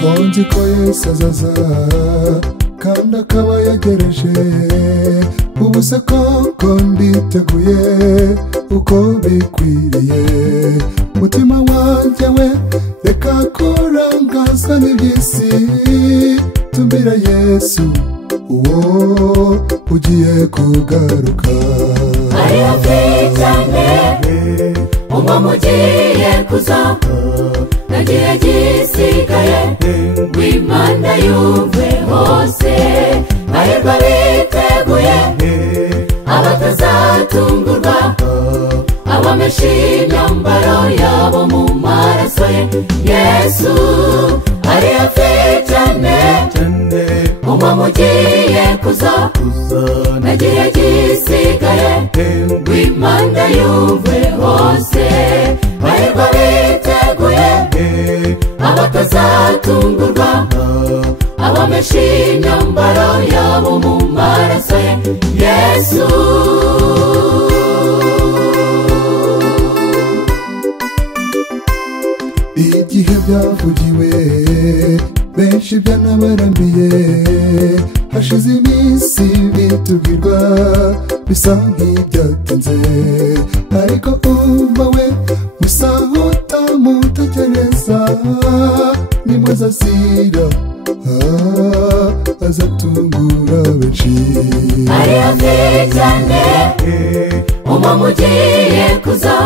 konzi ko Yesu azaza kandi akaba yagereje ubu se koko nditeguye uko bikwiriye mutima wanjye we reka kurangazwa n'iby'isi tumbira Yesu uwo ugiye kugaruka ari hafi cyane umwami ugiye kuza nagiye gisigaye w'Imana yumve hose hahirwa biteguye abatazatungurwa abameshe imyambaro yabo mu maraso ye Yesu ari hafi cyane umwami ugiye kuza nagiye gisigaye w'Imana yumve hose hahirwa biteguye abatazatungurwa abameshe imyambaro yabo mu maraso ye Yesu igihe byavugiwe benshi byanabarambiye hashize iminsi bitubwirwa bisa nk'ibyatinze ariko umva we gusa utamutekereza nimwe azazira azatungura benshi ari hafi cyane umwami ugiye kuza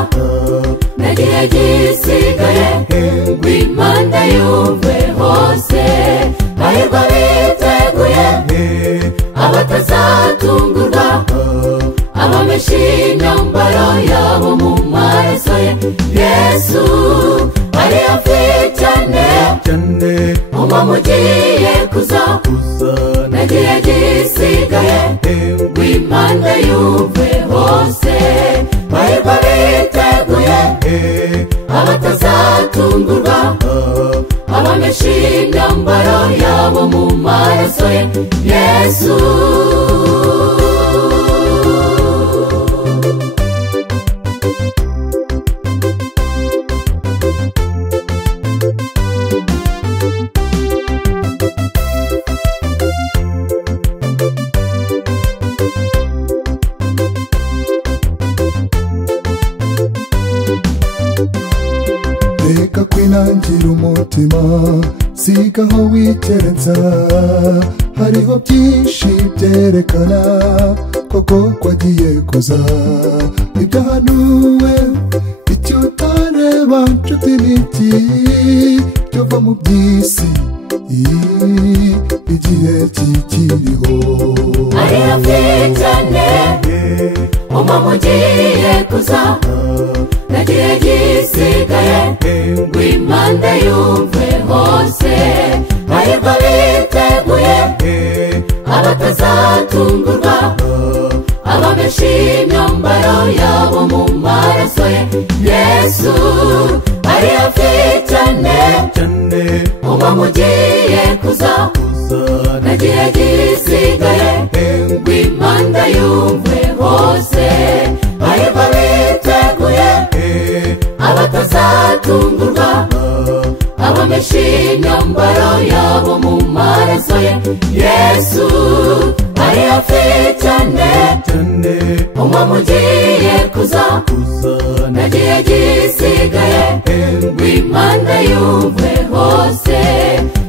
nagiye gisigaye w'Imana yumve hose hahirwa biteguye abatazatungurwa abameshe imyambaro yabo mu maraso ye Yesu ari hafi cyane umwami ugiye kuza nagiye gisigaye w'Imana yumve hose hahirwa biteguye abatazatungurwa abameshe imyambaro yabo mu maraso ye Yesu reka kwinangira umutima sigaho wikerenza hariho byinshi byerekana koko kwagiye kuza ibyahanuwe icyo utareba nshuti n'iki byova mu by'isi igihe kikiriho ari hafi cyane umwami ugiye kuza nagiye gisigaye w'Imana yumve hose hahirwa biteguye abatazatungurwa abameshe imyambaro yabo mu maraso ye Yesu ari hafi cyane umwami ugiye kuza nagiye gisigaye w'Imana yumve hose hahirwa biteguye abatazatungurwa abameshe imyambaro yabo mu maraso ye Yesu ari hafi cyane umwami ugiye kuza nagiye gisigaye w'Imana yumve hose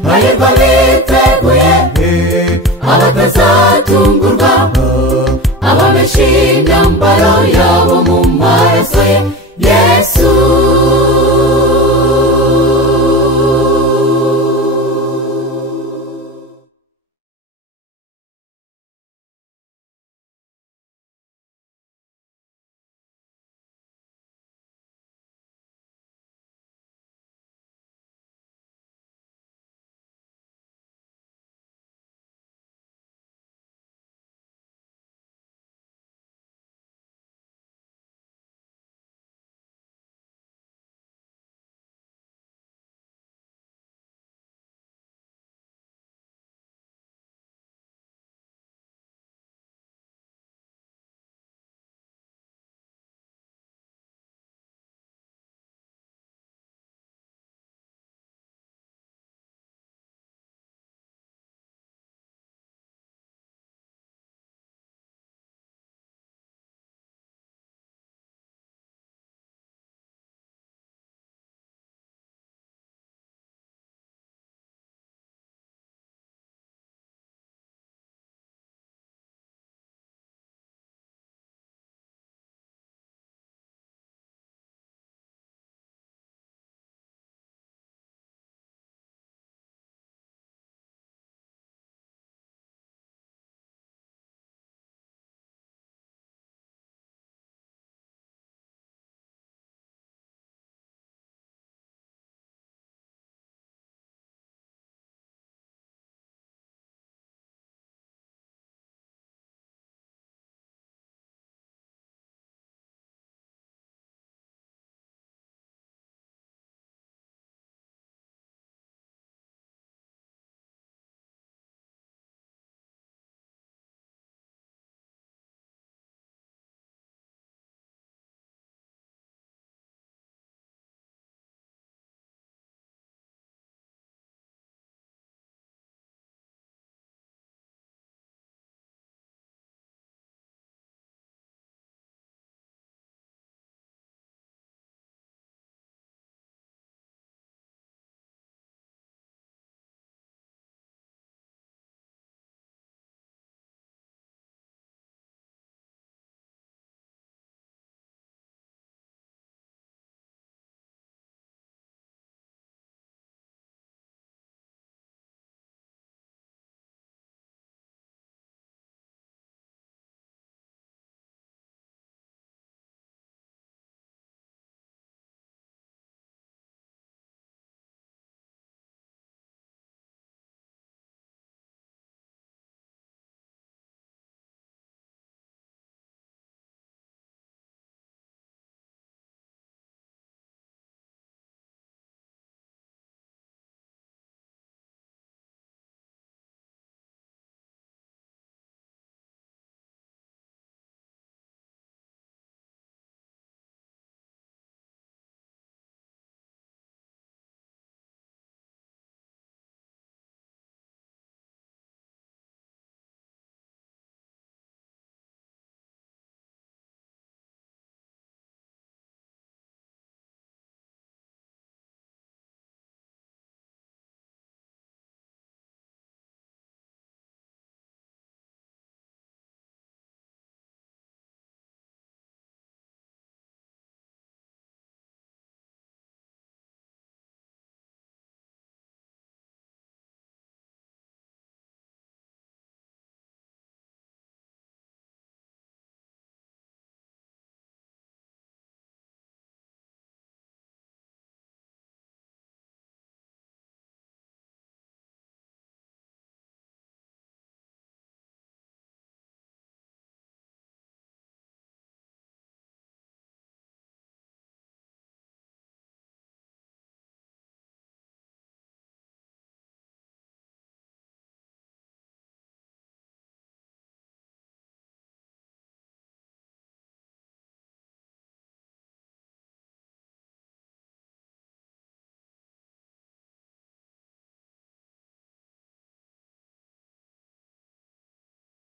hahirwa biteguye abatazatungurwa abameshe imyambaro